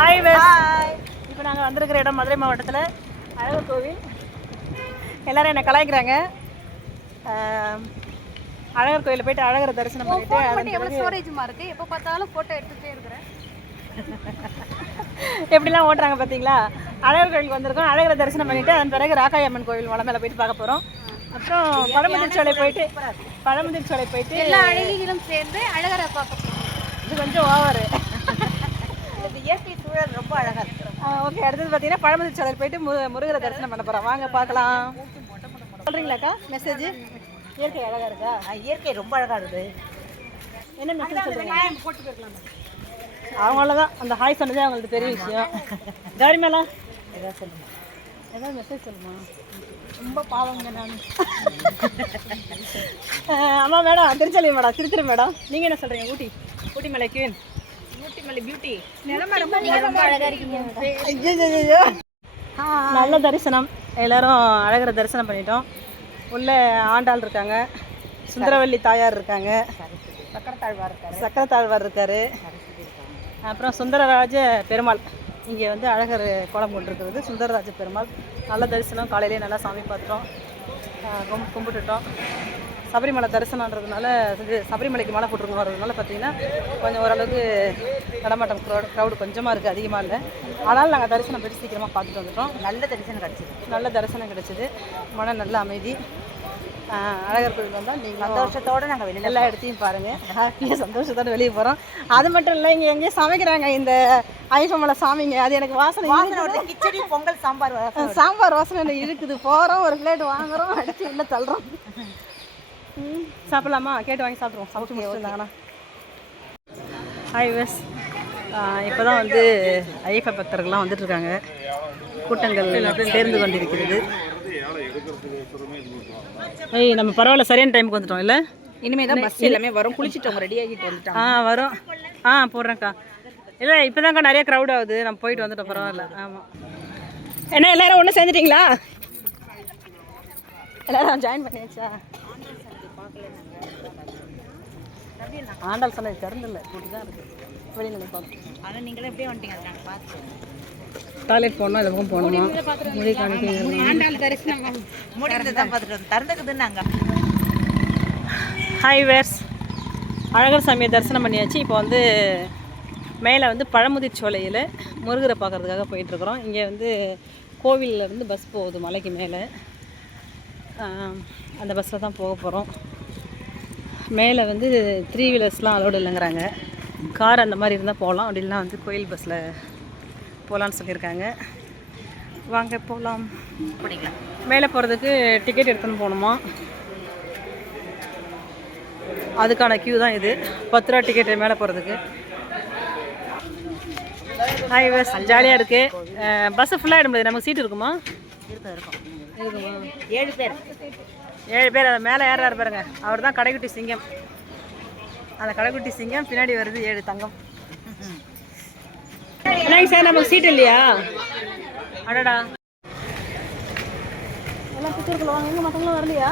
Hi வெஸ். இப்போ நாங்கள் வந்திருக்கிற இடம் மதுரை மாவட்டத்தில் அழகர் கோவில். எல்லோரும் என்னை கலாய்க்கிறாங்க. அழகர் கோயிலில் போயிட்டு அழகரை தரிசனம் பண்ணிட்டு எவ்வளோ ஸ்டோரேஜுமா இருக்குது, எப்போ பார்த்தாலும் ஃபோட்டோ எடுத்துகிட்டே இருக்கிறேன். எப்படிலாம் ஓட்டுறாங்க பார்த்தீங்களா? அழகர் கோயிலுக்கு வந்திருக்கோம். அழகரை தரிசனம் பண்ணிவிட்டு அதன் பிறகு ராக்காய் அம்மன் கோவில் மலை மேலே போயிட்டு பார்க்க போகிறோம். அப்புறம் பழமுதிர்ச்சோலை போயிட்டு எல்லா அழகிகளும் சேர்ந்து அழகரை பார்க்க போகிறோம். இது கொஞ்சம் ஓவரு. இயற்கை சூழல் ரொம்ப அழகாக இருக்குது. ஓகே, அடுத்தது பார்த்தீங்கன்னா பழமுதிர்ச்சோலை போயிட்டு முருகரை தரிசனம் பண்ண போகிறோம். வாங்க பார்க்கலாம். சொல்கிறீங்களாக்கா மெசேஜ்? இயற்கை அழகாக இருக்கா? இயற்கை ரொம்ப அழகாக இருக்குது. என்ன மெசேஜ் சொல்கிறீங்க? அவங்களதான் அந்த ஹாய் சொன்னதே அவங்களுக்கு பெரிய விஷயம். கௌரி மேலா ஏதாவது சொல்லுங்க, ஏதாவது மெசேஜ் சொல்லுமா? ரொம்ப பாவங்க நான். அம்மா மேடம் திருச்செல்வி மேடம், திருச்சிரு மேடம், நீங்கள் என்ன சொல்கிறீங்க? ஊட்டி மலை கியூன், ஊட்டி மலை பியூட்டி, ரொம்ப அழகாக இருக்கீங்க. நல்ல தரிசனம். எல்லோரும் அழகரை தரிசனம் பண்ணிட்டோம். உள்ள ஆண்டாள் இருக்காங்க, சுந்தரவல்லி தாயார் இருக்காங்க, சக்கரத்தாழ்வார் இருக்கார், அப்புறம் சுந்தரராஜ பெருமாள். இங்கே வந்து அழகர் கோலம் கொண்டிருக்கிறது சுந்தரராஜ பெருமாள். நல்ல தரிசனம். காலையிலே நல்லா சாமி பார்த்துட்டோம், கும்பிட்டுட்டோம். சபரிமலை தரிசனன்றதுனால இது சபரிமலைக்கு மாலை போட்டுருங்க வர்றதுனால பார்த்தீங்கன்னா கொஞ்சம் ஓரளவுக்கு நடமாட்டம் க்ரௌடு கொஞ்சமாக இருக்குது, அதிகமாக இல்லை. ஆனால் நாங்கள் தரிசனம் போய்ட்டு சீக்கிரமாக பார்த்துட்டு வந்துட்டோம். நல்ல தரிசனம் கிடச்சிது. மன நல்ல அமைதி. அழகர் கோயில் வந்தால் நீங்கள் சந்தோஷத்தோடு நாங்கள் வெளியில் எல்லா இடத்தையும் பாருங்கள். ஹாப்பியாக சந்தோஷத்தோடு வெளியே போகிறோம். அது மட்டும் இல்லை, இங்கே எங்கேயும் சமைக்கிறாங்க இந்த ஐயப்பமலை சாமிங்க. அது எனக்கு வாசனை, கிச்சடி பொங்கல் சாம்பார் வாசனை இருக்குது. போகிறோம், ஒரு பிளேட் வாங்குகிறோம், அடித்து உள்ளே தள்ளுறோம். சாப்பிட்லாமா? கேட்டு வாங்கி சாப்பிட்ருவோம். சாப்பிட்டு முடிச்சுருந்தாங்கண்ணா. ஹாய் வெஸ். இப்போ தான் வந்து ஐயப்ப பக்தர்கள்லாம் வந்துட்டுருக்காங்க. கூட்டங்கள் சேர்ந்து கொண்டிருக்கிறது. நம்ம பரவாயில்ல, சரியான டைமுக்கு வந்துட்டோம் இல்லை? இனிமேல் தான் பஸ் எல்லாமே வரும். குளிச்சுட்டு ரெடி ஆகிட்டு வந்துட்டோம். வரும். போடுறேன்க்கா. இல்லை இப்போ தான்க்கா நிறைய க்ரௌட் ஆகுது. நம்ம போயிட்டு வந்துட்டோம், பரவாயில்ல. ஆமாம். என்ன எல்லோரும் ஒன்று சேர்ந்துட்டிங்களா? எல்லோரும் ஜாயின் பண்ணியாச்சா? ஆண்டாள் சொன்னது திறந்தில்லை, கூட்டி தான் இருக்குது. வெளியில் பார்ப்போம். ஆனால் நீங்களே எப்படியே வந்துட்டீங்க, பார்த்து டாய்லெட் போகணும், இந்த பக்கம் போகணுமா? மொழி காணிக்க ஆண்டாள் தரிசனம் முடிந்து தான் பார்த்துட்டு திறந்துக்குதுன்னு நாங்கள். Hi verse. அழகர் சாமியை தரிசனம் பண்ணியாச்சு. இப்போ வந்து மேலே வந்து பழமுதிர்ச்சோலையில் முருகரை பார்க்குறதுக்காக போயிட்டுருக்குறோம். இங்கே வந்து கோவிலிருந்து பஸ் போகுது மலைக்கு மேலே. அந்த பஸ்ஸில் தான் போக போகிறோம். மேலே வந்து 3 வீலர்ஸ்லாம் அலோடு இல்லைங்கிறாங்க. கார் அந்த மாதிரி இருந்தால் போகலாம், அப்படின்னா வந்து கோயில் பஸ்ஸில் போகலான்னு சொல்லியிருக்காங்க. வாங்க போகலாம். பிடிக்கலாம். மேலே போகிறதுக்கு டிக்கெட் எடுத்துன்னு போகணுமா? அதுக்கான க்யூ தான் இது. 10 ரூபா டிக்கெட்டு மேலே போகிறதுக்கு. ஹாய் பஸ், ஜாலியாக இருக்குது. பஸ்ஸு ஃபுல்லாக ஆகிட முடியாது. நமக்கு சீட்டு இருக்குமா? இருக்குமா? 7 பேர். அதை மேலே யார் பாருங்க, அவர் தான் கடைக்குட்டி சிங்கம். அந்த கடைக்குட்டி சிங்கம் பின்னாடி வருது 7 தங்கம். என்னங்க சார், நமக்கு சீட் இல்லையா? அடடா, எல்லாம் புத்தூருக்குள்ள வாங்க. எங்கே மற்றவங்களும் வரலையா?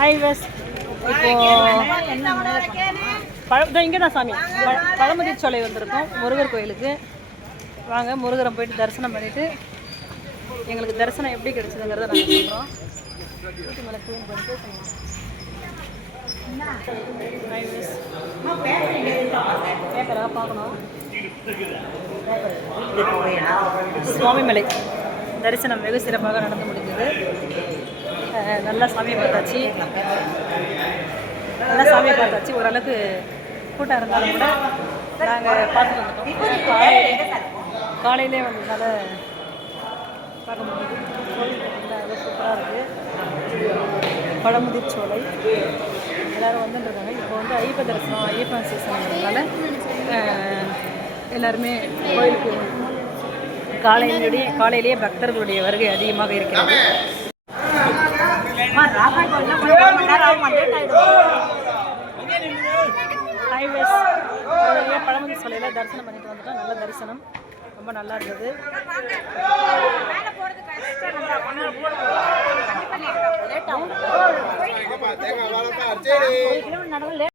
Hi bus. இப்போ இங்கே தான் சாமி பழமுதிர்ச்சோலை வந்திருக்கோம் முருகர் கோயிலுக்கு. வாங்க முருகரை போயிட்டு தரிசனம் பண்ணிவிட்டு எங்களுக்கு தரிசனம் எப்படி கிடைச்சதுங்கிறத நாங்கள் சொல்கிறோம். ஊட்டி மலை கோயில் போயிட்டு பேப்பராக பார்க்கணும். சுவாமிமலை தரிசனம் வெகு சிறப்பாக நடந்து முடிஞ்சது. நல்லா சாமியை பார்த்தாச்சு. ஓரளவுக்கு கூட்டம் இருந்தாலும் கூட நாங்கள் பார்த்துட்டு வந்துட்டோம். காலையிலே வந்ததுனால பார்க்க முடியுது. கோயில் பார்த்திங்கன்னா சூப்பராக இருக்குது. பழமுதிர்ச்சோலை எல்லோரும் வந்துட்டுருக்காங்க. இப்போ வந்து ஐயப்ப தரிசனம், ஐயப்பன் சீசன்றதுனால எல்லாருமே கோயிலுக்கு காலையிலேயே பக்தர்களுடைய வருகை அதிகமாக இருக்கிறது. ஹைவேஸ் பழமுதிர்ச்சோலையில் தரிசனம் பண்ணிட்டு வந்துட்டோம். நல்ல தரிசனம், ரொம்ப நல்லா இருந்தது.